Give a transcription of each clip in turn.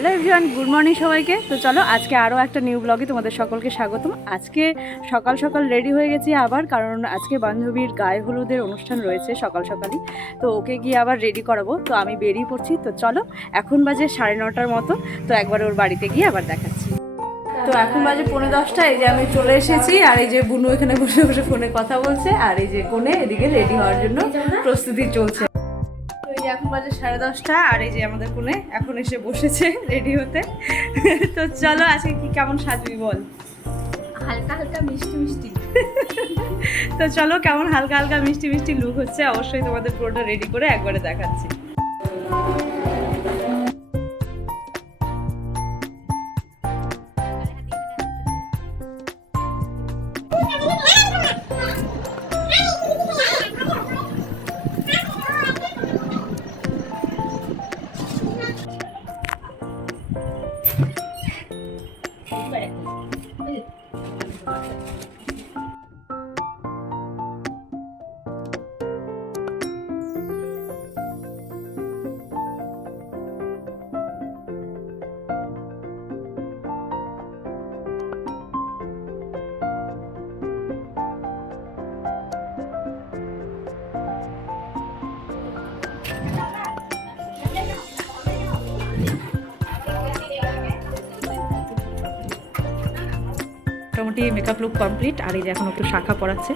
Hello everyone good morning সবাইকে। তো চলো, আজকে আরও একটা নিউ ব্লগে তোমাদের সকলকে স্বাগতম। আজকে সকাল সকাল রেডি হয়ে গেছি আবার, কারণ আজকে বান্ধবীর গায়ে হলুদের অনুষ্ঠান রয়েছে সকাল সকালই। তো ওকে গিয়ে আবার রেডি করাবো। তো আমি বেরিয়ে পড়ছি। তো চলো, এখন বাজে সাড়ে নটার মতো। তো একবার ওর বাড়িতে গিয়ে আবার দেখাচ্ছি। তো এখন বাজে পৌনে দশটা। এই যে আমি চলে এসেছি, আর এই যে বুনু এখানে বসে বসে ফোনে কথা বলছে, আর এই যে কোণে এদিকে রেডি হওয়ার জন্য প্রস্তুতি চলছে। এখন বাজে সাড়ে দশটা আর এই যে আমাদের কোণে এখন এসে বসেছে রেডি হতে। তো চলো আজকে কি কেমন সাজবি বল? হালকা হালকা মিষ্টি মিষ্টি। তো চলো কেমন হালকা হালকা মিষ্টি মিষ্টি লুক হচ্ছে অবশ্যই তোমাদের পুরোটা রেডি করে একবারে দেখাচ্ছি। মোটামুটি মেকআপ লুক কমপ্লিট আর এই যে এখন একটু শাখা পড়াচ্ছে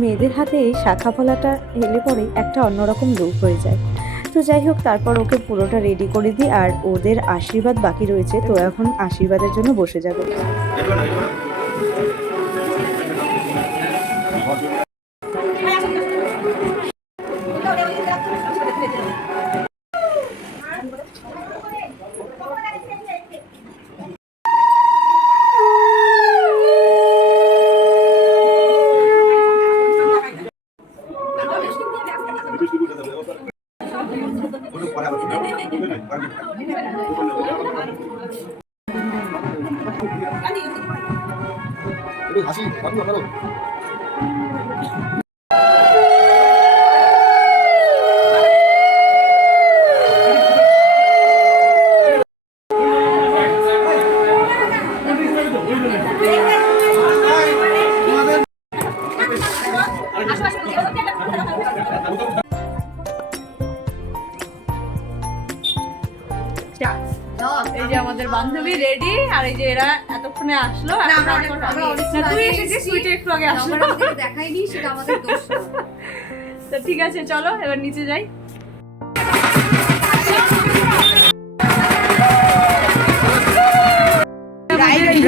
মেয়েদের হাতে এই শাখা ফলাটা এলে পরে একটা অন্যরকম লুক হয়ে যায়। তো যাই হোক, তারপর ওকে পুরোটা রেডি করে দিই, আর ওদের আশীর্বাদ বাকি রয়েছে, তো এখন আশীর্বাদের জন্য বসে যাবে। 다 এই যে আমাদের বান্ধবী রেডি আর এই যে এরা এতক্ষণে আসলো তুই এসেছিস এসেছি। তুই একটু আগে আসলো। দেখাইনি সেটা আমাদের দোষ। না। তো ঠিক আছে চলো এবার নিচে যাই।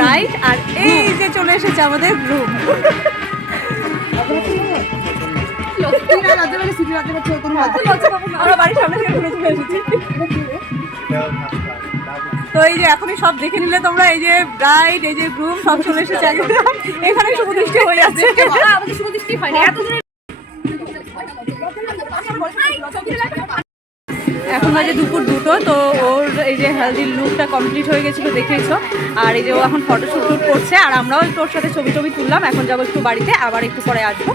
রাইট আর এই যে চলে এসেছে আমাদের গ্রুপ আমরা বাড়ির সামনে থেকে ঘুরে চলে এসেছি। তো এই যে এখনই সব দেখে নিলে তোমরা, এই যে ব্রাইড এই যে গ্রুম সব চলে এসেছে এখানে শুভ দৃষ্টি হয়ে যাচ্ছে। এখন বাজে দুপুর দুটো, তো ওর এই যে হেলদির লুকটা কমপ্লিট হয়ে গেছিল দেখেছ আর এই যে ও এখন ফটোশ্যুট করছে, আর আমরাও ওর সাথে ছবি টবি তুললাম। এখন যাব একটু বাড়িতে, আবার একটু পরে আসব।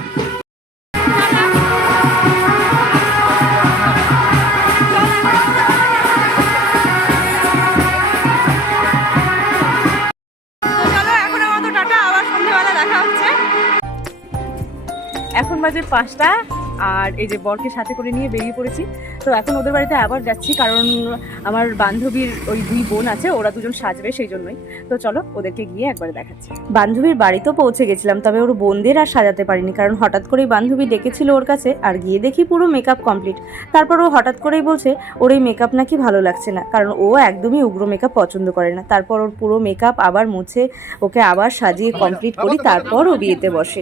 এখন বাজে পাঁচটা। আর এই যে বরকে সাথে করে নিয়ে বেরিয়ে পড়েছি। তো এখন ওদের বাড়িতে আবার যাচ্ছি, কারণ আমার বান্ধবীর ওই দুই বোন আছে, ওরা দুজন সাজবে সেই জন্যই। তো চলো ওদেরকে গিয়ে একবার দেখাচ্ছি। বান্ধবীর বাড়িতেও পৌঁছে গেছিলাম, তবে ওর বোনদের আর সাজাতে পারিনি, কারণ হঠাৎ করেই বান্ধবী ডেকেছিল ওর কাছে, আর গিয়ে দেখি পুরো মেকআপ কমপ্লিট তারপর ও হঠাৎ করেই বলছে, ওর এই মেকআপ নাকি ভালো লাগছে না। কারণ ও একদমই উগ্র মেকআপ পছন্দ করে না। তারপর ওর পুরো মেকআপ আবার মুছে, ওকে আবার সাজিয়ে কমপ্লিট করি, তারপর ও বিয়েতে বসে।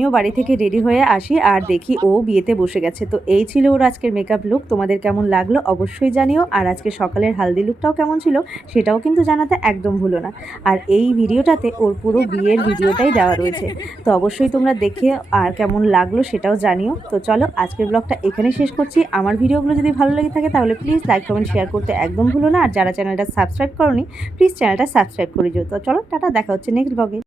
আমিও বাড়ি থেকে রেডি হয়ে আসি আর দেখি ও বিয়েতে বসে গেছে। তো এই ছিল ওর আজকের মেকআপ লুক তোমাদের কেমন লাগল অবশ্যই জানিও। আর আজকে সকালের হালদি লুকটাও কেমন ছিল সেটাও কিন্তু জানাতে একদম ভুলো না। আর এই ভিডিওটাতে ওর পুরো বিয়ের ভিডিওটাই দেওয়া রয়েছে। তো অবশ্যই তোমরা দেখে আর কেমন লাগল সেটাও জানিও। তো চলো আজকের ব্লগটা এখানে শেষ করছি। আমার ভিডিওগুলো যদি ভালো লেগে থাকে তাহলে প্লিজ লাইক কমেন্ট শেয়ার করতে একদম ভুলো না। আর যারা চ্যানেলটা সাবস্ক্রাইব করনি প্লিজ চ্যানেলটা সাবস্ক্রাইব করে দিও। তো চলো টাটা, দেখা হচ্ছে নেক্সট ব্লগে